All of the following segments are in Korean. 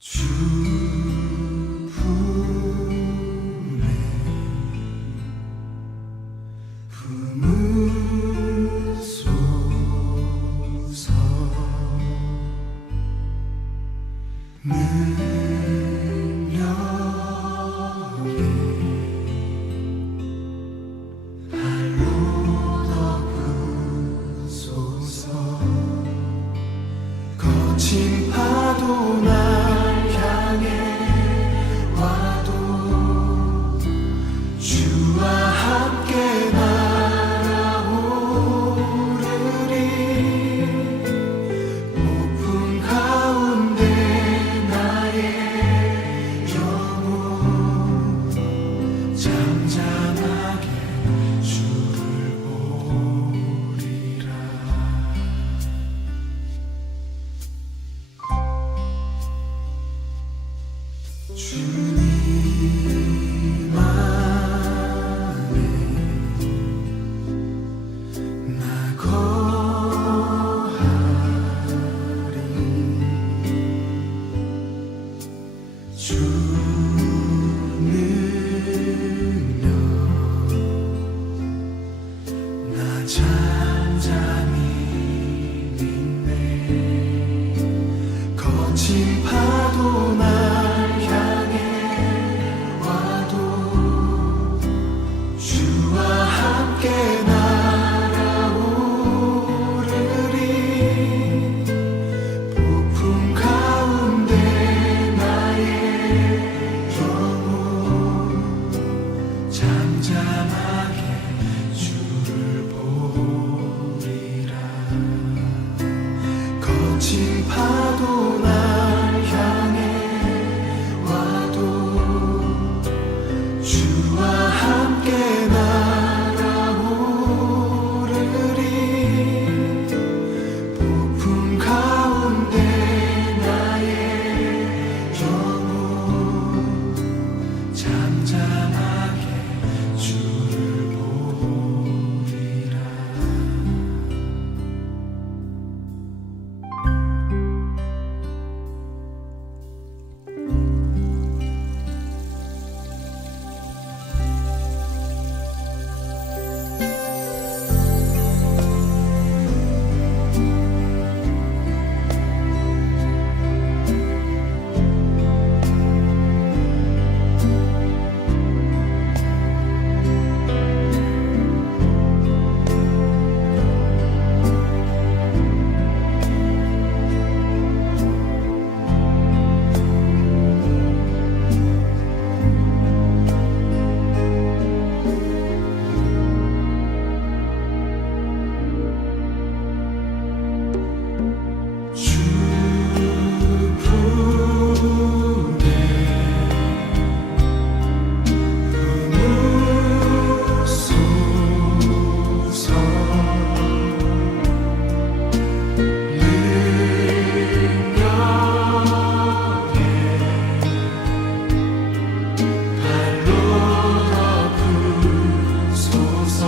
주 품에 품으소서. 능력의 발로 덮으소서. 거친 파도 날 향해 와도 주와 함께 날아오르리. 폭풍 가운데 나의 영혼 잠잠하게 주를 보리라. 주님 안에 나 거하리. 주 능력 나 잠잠히 믿네. 거친 파도 날 향해 와도 주와 함께 날아오르리. 폭풍 가운데 나의 영혼 잠잠하게 주를 보리라. 거친 파도 날 향해 와도 주와 함께 날아오르리. 폭풍 가운데 나의 영혼 잠잠하게 주를 보리라. 주 품에 품으소서. 능력의 발로 덮으소서.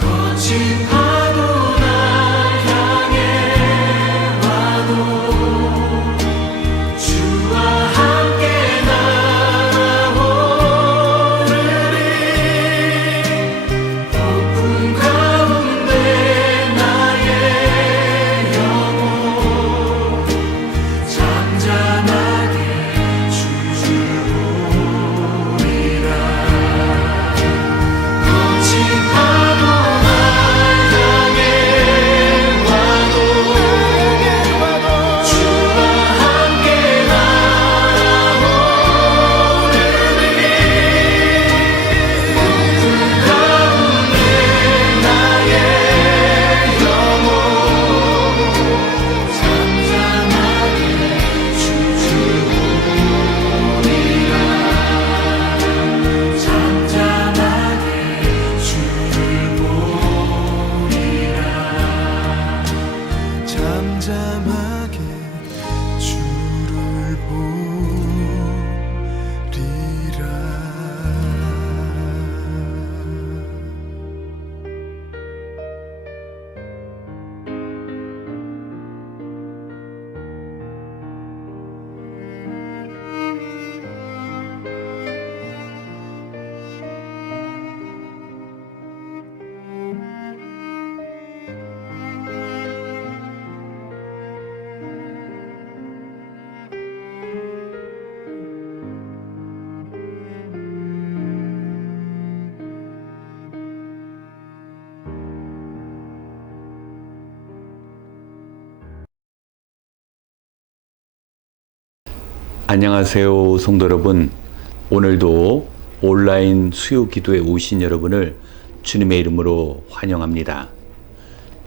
거친 파도 날 향해 와도 주와 함께 날아오르리. 폭풍 가운데 나의 영혼 잠잠하게 주를 보리라. 거친 안녕하세요, 성도 여러분. 오늘도 온라인 수요 기도에 오신 여러분을 주님의 이름으로 환영합니다.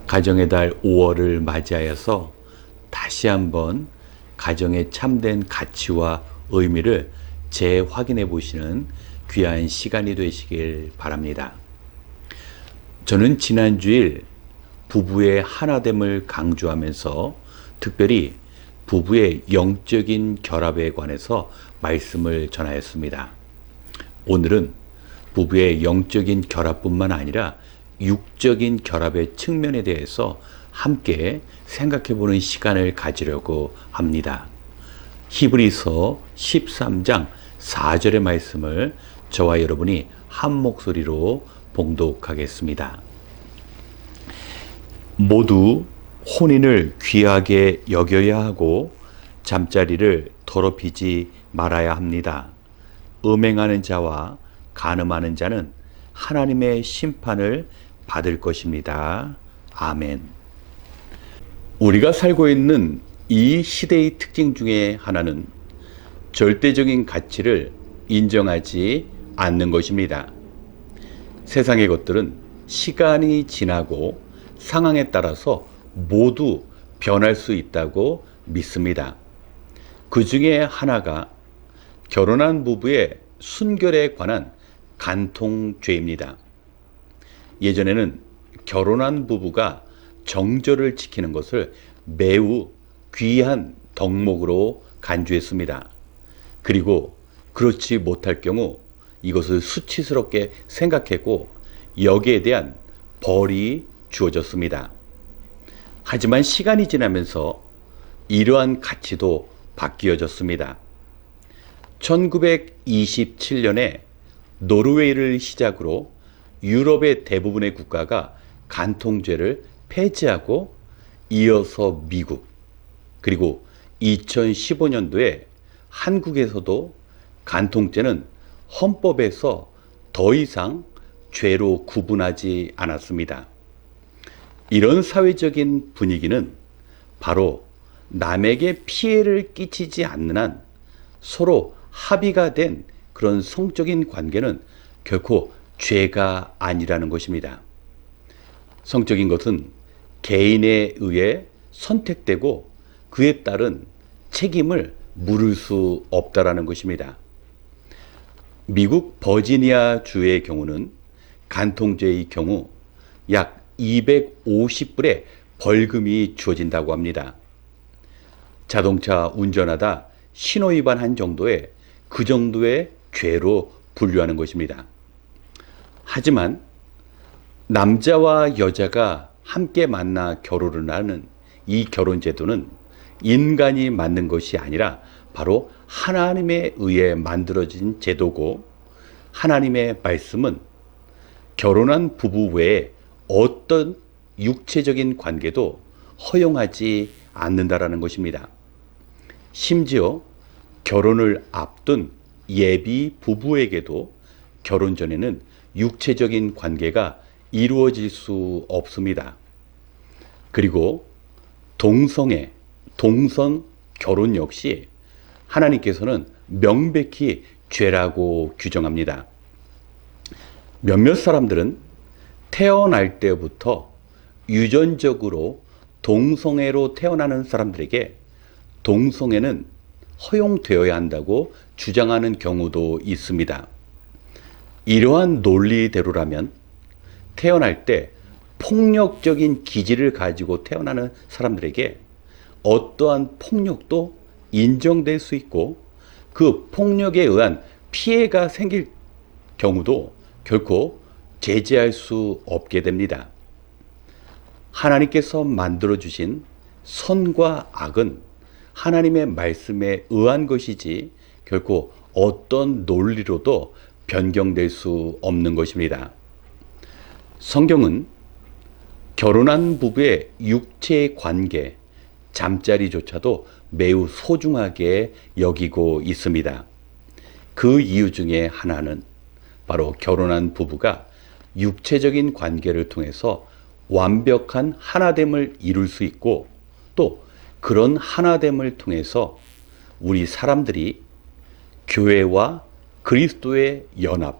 가정의 달 5월을 맞이하여서 다시 한번 가정의 참된 가치와 의미를 재확인해 보시는 귀한 시간이 되시길 바랍니다. 저는 지난 주일 부부의 하나됨을 강조하면서 특별히 부부의 영적인 결합에 관해서 말씀을 전하였습니다. 오늘은 부부의 영적인 결합뿐만 아니라 육적인 결합의 측면에 대해서 함께 생각해 보는 시간을 가지려고 합니다. 히브리서 13장 4절의 말씀을 저와 여러분이 한 목소리로 봉독하겠습니다. 모두 혼인을 귀하게 여겨야 하고 잠자리를 더럽히지 말아야 합니다. 음행하는 자와 간음하는 자는 하나님의 심판을 받을 것입니다. 아멘. 우리가 살고 있는 이 시대의 특징 중에 하나는 절대적인 가치를 인정하지 않는 것입니다. 세상의 것들은 시간이 지나고 상황에 따라서 모두 변할 수 있다고 믿습니다. 그 중에 하나가 결혼한 부부의 순결에 관한 간통죄입니다. 예전에는 결혼한 부부가 정절을 지키는 것을 매우 귀한 덕목으로 간주했습니다. 그리고 그렇지 못할 경우 이것을 수치스럽게 생각했고 여기에 대한 벌이 주어졌습니다. 하지만 시간이 지나면서 이러한 가치도 바뀌어졌습니다. 1927년에 노르웨이를 시작으로 유럽의 대부분의 국가가 간통죄를 폐지하고 이어서 미국, 그리고 2015년도에 한국에서도 간통죄는 헌법에서 더 이상 죄로 구분하지 않았습니다. 이런 사회적인 분위기는 바로 남에게 피해를 끼치지 않는 한 서로 합의가 된 그런 성적인 관계는 결코 죄가 아니라는 것입니다. 성적인 것은 개인에 의해 선택되고 그에 따른 책임을 물을 수 없다라는 것입니다. 미국 버지니아 주의 경우는 간통죄의 경우 약 250불의 벌금이 주어진다고 합니다. 자동차 운전하다 신호위반한 정도의 그 정도의 죄로 분류하는 것입니다. 하지만 남자와 여자가 함께 만나 결혼을 하는 이 결혼 제도는 인간이 만든 것이 아니라 바로 하나님에 의해 만들어진 제도고, 하나님의 말씀은 결혼한 부부 외에 어떤 육체적인 관계도 허용하지 않는다라는 것입니다. 심지어 결혼을 앞둔 예비 부부에게도 결혼 전에는 육체적인 관계가 이루어질 수 없습니다. 그리고 동성 결혼 역시 하나님께서는 명백히 죄라고 규정합니다. 몇몇 사람들은 태어날 때부터 유전적으로 동성애로 태어나는 사람들에게 동성애는 허용되어야 한다고 주장하는 경우도 있습니다. 이러한 논리대로라면 태어날 때 폭력적인 기질을 가지고 태어나는 사람들에게 어떠한 폭력도 인정될 수 있고 그 폭력에 의한 피해가 생길 경우도 결코 제재할 수 없게 됩니다. 하나님께서 만들어주신 선과 악은 하나님의 말씀에 의한 것이지 결코 어떤 논리로도 변경될 수 없는 것입니다. 성경은 결혼한 부부의 육체 관계, 잠자리조차도 매우 소중하게 여기고 있습니다. 그 이유 중에 하나는 바로 결혼한 부부가 육체적인 관계를 통해서 완벽한 하나됨을 이룰 수 있고 또 그런 하나됨을 통해서 우리 사람들이 교회와 그리스도의 연합,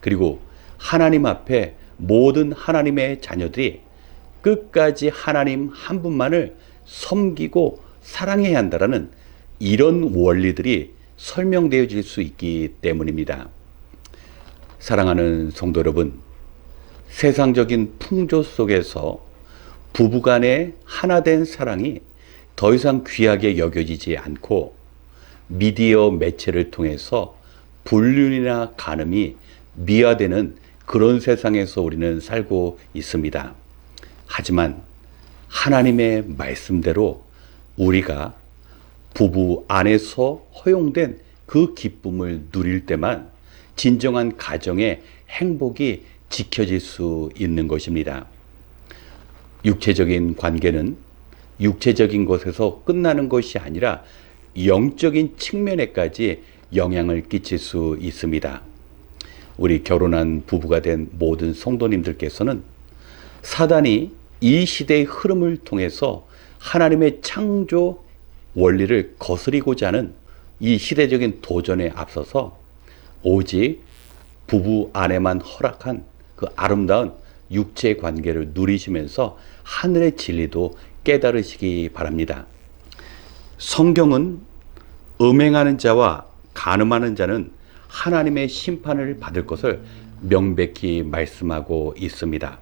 그리고 하나님 앞에 모든 하나님의 자녀들이 끝까지 하나님 한 분만을 섬기고 사랑해야 한다라는 이런 원리들이 설명되어질 수 있기 때문입니다. 사랑하는 성도 여러분, 세상적인 풍조 속에서 부부간의 하나된 사랑이 더 이상 귀하게 여겨지지 않고 미디어 매체를 통해서 불륜이나 간음이 미화되는 그런 세상에서 우리는 살고 있습니다. 하지만 하나님의 말씀대로 우리가 부부 안에서 허용된 그 기쁨을 누릴 때만 진정한 가정의 행복이 지켜질 수 있는 것입니다. 육체적인 관계는 육체적인 것에서 끝나는 것이 아니라 영적인 측면에까지 영향을 끼칠 수 있습니다. 우리 결혼한 부부가 된 모든 성도님들께서는 사단이 이 시대의 흐름을 통해서 하나님의 창조 원리를 거스리고자 하는 이 시대적인 도전에 앞서서 오직 부부 안에만 허락한 그 아름다운 육체 관계를 누리시면서 하늘의 진리도 깨달으시기 바랍니다. 성경은 음행하는 자와 간음하는 자는 하나님의 심판을 받을 것을 명백히 말씀하고 있습니다.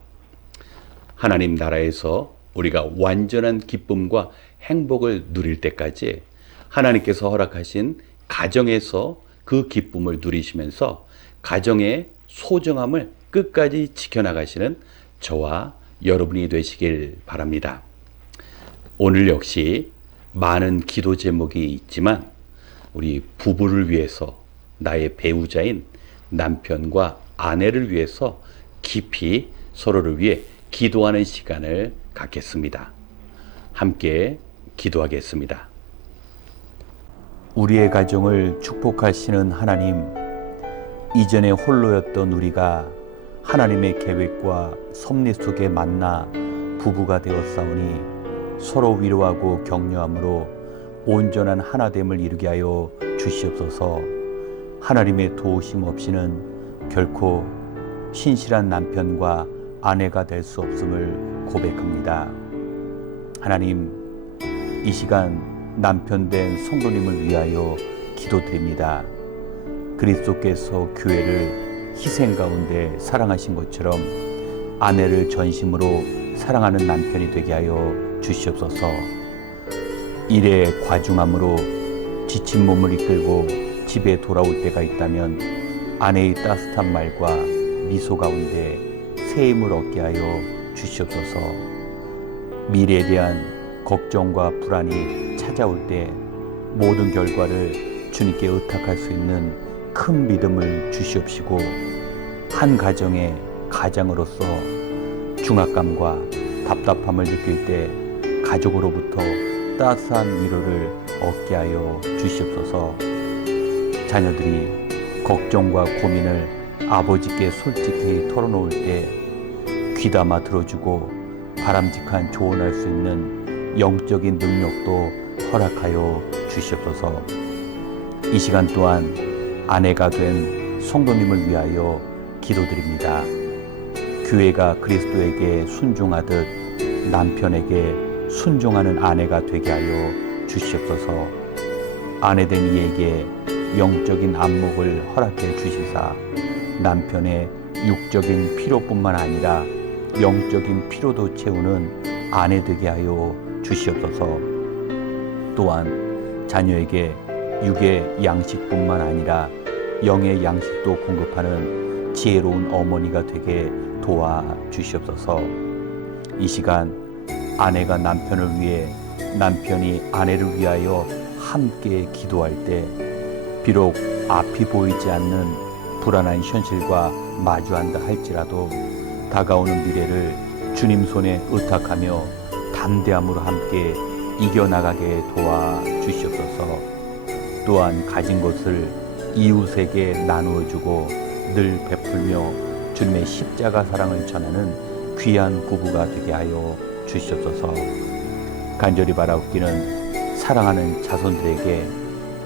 하나님 나라에서 우리가 완전한 기쁨과 행복을 누릴 때까지 하나님께서 허락하신 가정에서 그 기쁨을 누리시면서 가정의 소중함을 끝까지 지켜나가시는 저와 여러분이 되시길 바랍니다. 오늘 역시 많은 기도 제목이 있지만 우리 부부를 위해서 나의 배우자인 남편과 아내를 위해서 깊이 서로를 위해 기도하는 시간을 갖겠습니다. 함께 기도하겠습니다. 우리의 가정을 축복하시는 하나님, 이전에 홀로였던 우리가 하나님의 계획과 섭리 속에 만나 부부가 되었사오니 서로 위로하고 격려함으로 온전한 하나됨을 이루게 하여 주시옵소서. 하나님의 도우심 없이는 결코 신실한 남편과 아내가 될 수 없음을 고백합니다. 하나님, 이 시간 남편 된 성도님을 위하여 기도드립니다. 그리스도께서 교회를 희생 가운데 사랑하신 것처럼 아내를 전심으로 사랑하는 남편이 되게 하여 주시옵소서. 일의 과중함으로 지친 몸을 이끌고 집에 돌아올 때가 있다면 아내의 따뜻한 말과 미소 가운데 새 힘을 얻게 하여 주시옵소서. 미래에 대한 걱정과 불안이 찾아올 때 모든 결과를 주님께 의탁할 수 있는 큰 믿음을 주시옵시고, 한 가정의 가장으로서 중압감과 답답함을 느낄 때 가족으로부터 따스한 위로를 얻게 하여 주시옵소서. 자녀들이 걱정과 고민을 아버지께 솔직히 털어놓을 때 귀담아 들어주고 바람직한 조언할 수 있는 영적인 능력도 허락하여 주시옵소서. 이 시간 또한 아내가 된 성도님을 위하여 기도드립니다. 교회가 그리스도에게 순종하듯 남편에게 순종하는 아내가 되게 하여 주시옵소서. 아내된 이에게 영적인 안목을 허락해 주시사 남편의 육적인 필요뿐만 아니라 영적인 필요도 채우는 아내 되게 하여 주시옵소서. 또한 자녀에게 육의 양식뿐만 아니라 영의 양식도 공급하는 지혜로운 어머니가 되게 도와 주시옵소서. 이 시간 아내가 남편을 위해, 남편이 아내를 위하여 함께 기도할 때 비록 앞이 보이지 않는 불안한 현실과 마주한다 할지라도 다가오는 미래를 주님 손에 의탁하며 담대함으로 함께 이겨나가게 도와주시옵소서. 또한 가진 것을 이웃에게 나누어주고 늘 베풀며 주님의 십자가 사랑을 전하는 귀한 부부가 되게 하여 주시옵소서. 간절히 바라옵기는 사랑하는 자손들에게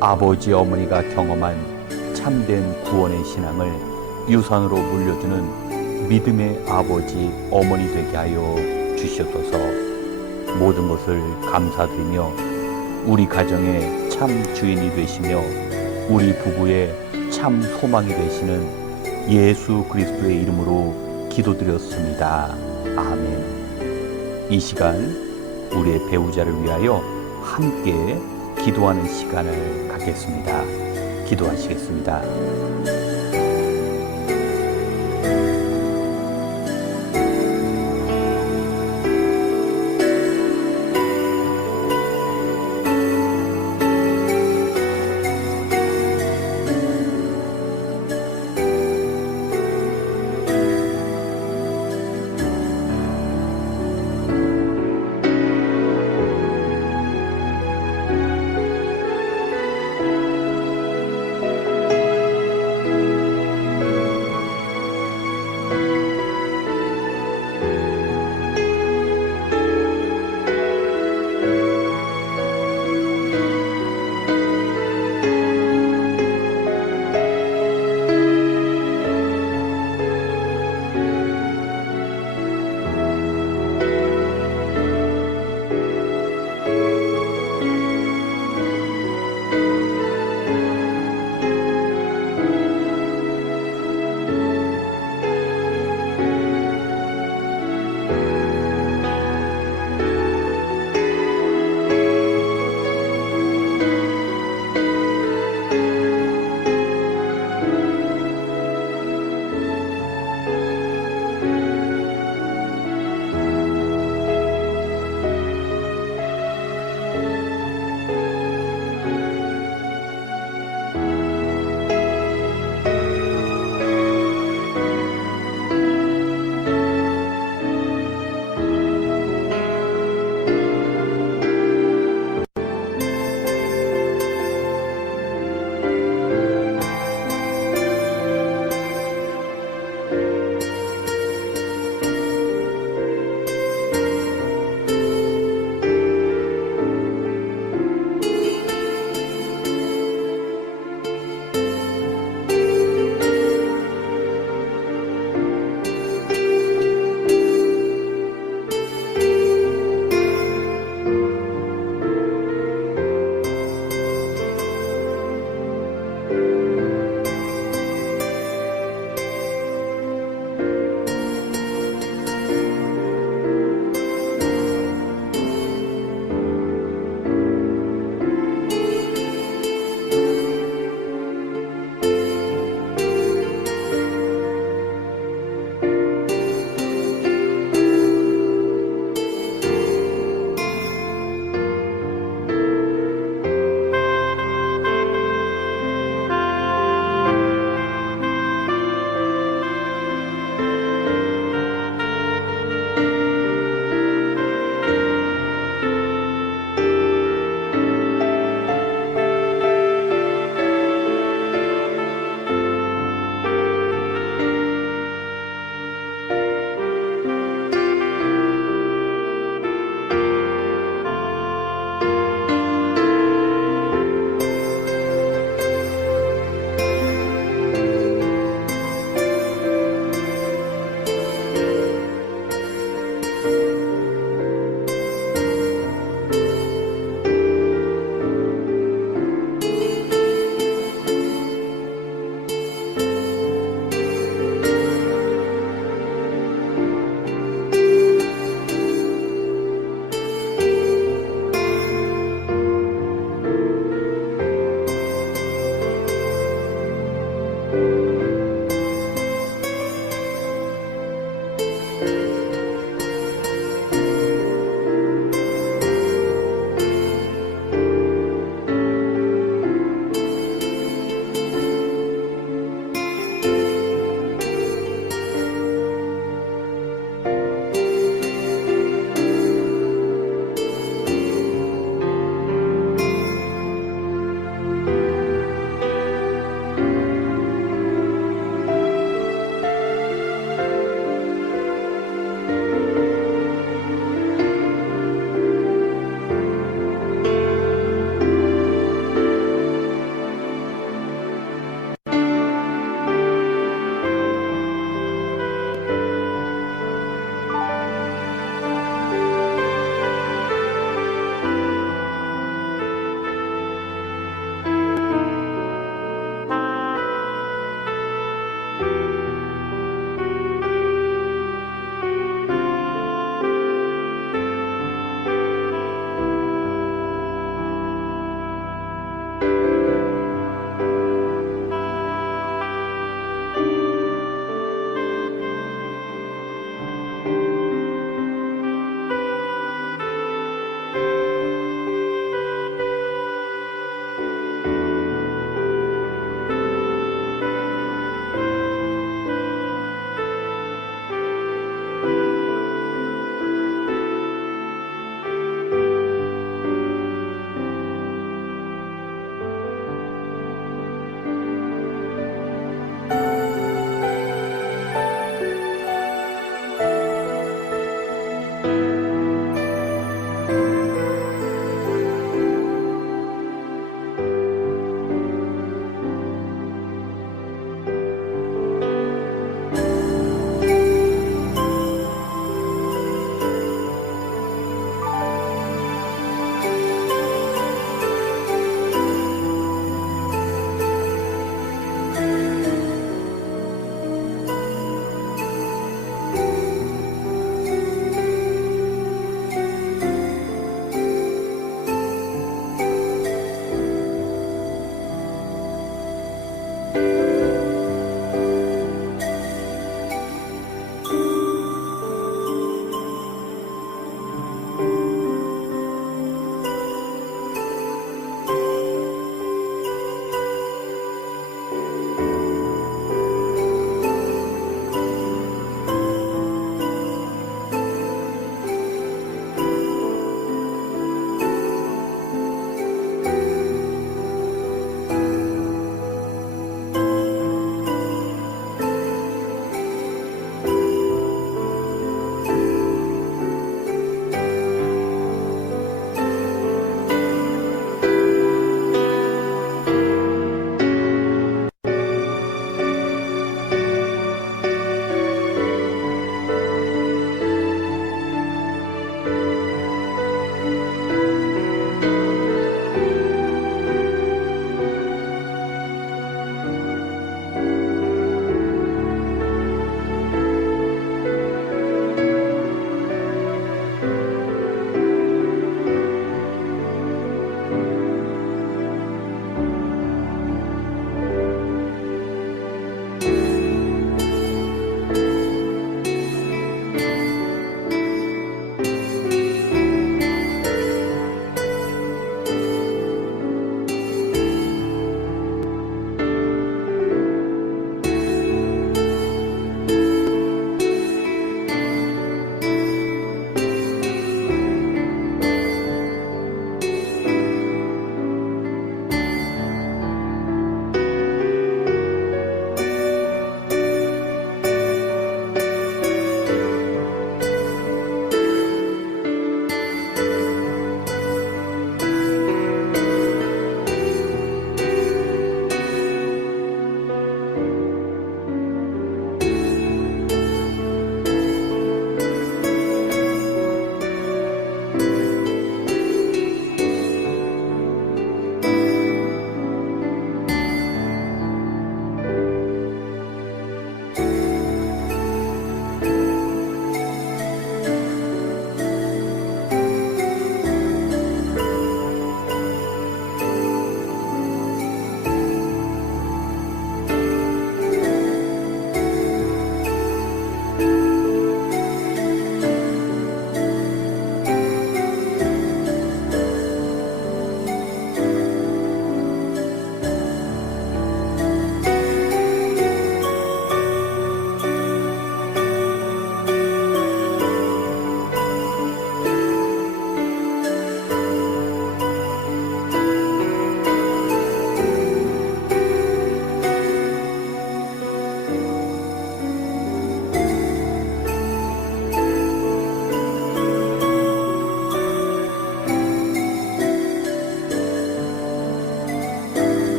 아버지 어머니가 경험한 참된 구원의 신앙을 유산으로 물려주는 믿음의 아버지 어머니 되게 하여 주시옵소서. 모든 것을 감사드리며 우리 가정의 참 주인이 되시며 우리 부부의 참 소망이 되시는 예수 그리스도의 이름으로 기도드렸습니다. 아멘. 이 시간 우리의 배우자를 위하여 함께 기도하는 시간을 갖겠습니다. 기도하시겠습니다.